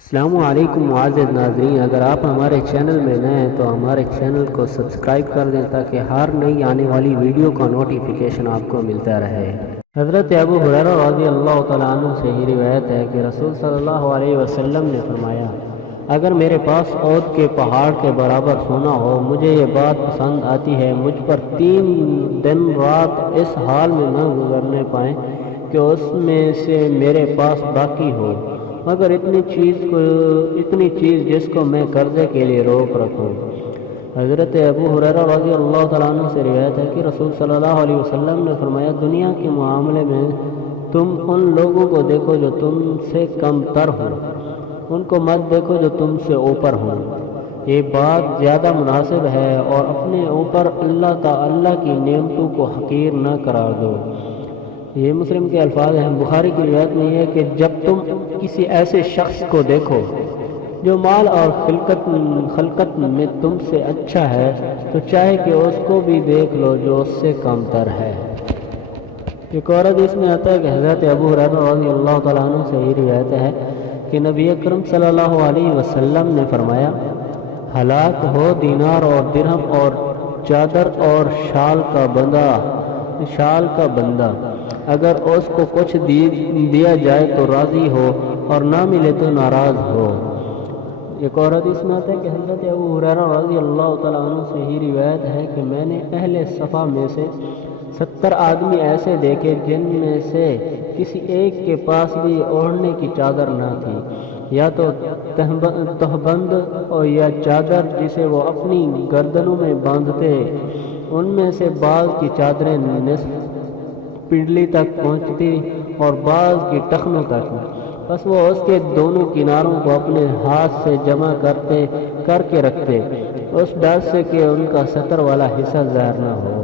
السلام علیکم معزز ناظرین، اگر آپ ہمارے چینل میں نئے ہیں تو ہمارے چینل کو سبسکرائب کر دیں تاکہ ہر نئی آنے والی ویڈیو کا نوٹیفیکیشن آپ کو ملتا رہے۔ حضرت ابو ہریرہ رضی اللہ تعالیٰ عنہ سے یہ روایت ہے کہ رسول صلی اللہ علیہ وسلم نے فرمایا، اگر میرے پاس احد کے پہاڑ کے برابر سونا ہو، مجھے یہ بات پسند آتی ہے، مجھ پر 3 دن رات اس حال میں نہ گزرنے پائیں کہ اس میں سے میرے پاس باقی ہو مگر اتنی چیز جس کو میں قرضے کے لیے روک رکھوں۔ حضرت ابو ہریرہ رضی اللہ تعالیٰ عنہ سے روایت ہے کہ رسول صلی اللہ علیہ وسلم نے فرمایا، دنیا کے معاملے میں تم ان لوگوں کو دیکھو جو تم سے کم تر ہوں، ان کو مت دیکھو جو تم سے اوپر ہوں۔ یہ بات زیادہ مناسب ہے، اور اپنے اوپر اللہ کی نعمتوں کو حقیر نہ قرار دو۔ یہ مسلم کے الفاظ ہیں۔ بخاری کی روایت میں یہ ہے کہ جب تم کسی ایسے شخص کو دیکھو جو مال اور خلقت میں تم سے اچھا ہے، تو چاہے کہ اس کو بھی دیکھ لو جو اس سے کم تر ہے۔ ایک اور حدیث میں آتا ہے کہ حضرت ابو ہریرہ رضی اللہ تعالیٰ عنہ سے یہ روایت ہے کہ نبی اکرم صلی اللہ علیہ وسلم نے فرمایا، ہلاک ہو دینار اور درہم اور چادر اور شال کا بندہ، اگر اس کو کچھ دیا جائے تو راضی ہو اور نہ ملے تو ناراض ہو۔ ایک اور حدیث میں آتا ہے کہ حضرت ابو ہریرہ رضی اللہ تعالیٰ عنہ سے ہی روایت ہے کہ میں نے اہل صفا میں سے 70 آدمی ایسے دیکھے جن میں سے کسی ایک کے پاس بھی اوڑھنے کی چادر نہ تھی، یا تو تہبند اور یا چادر جسے وہ اپنی گردنوں میں باندھتے۔ ان میں سے بعض کی چادریں نصف پنڈلی تک پہنچتی اور بعض کی ٹخنوں تک، بس وہ اس کے دونوں کناروں کو اپنے ہاتھ سے جمع کر کے رکھتے، اس ڈر سے کہ ان کا سطر والا حصہ ظاہر نہ ہو۔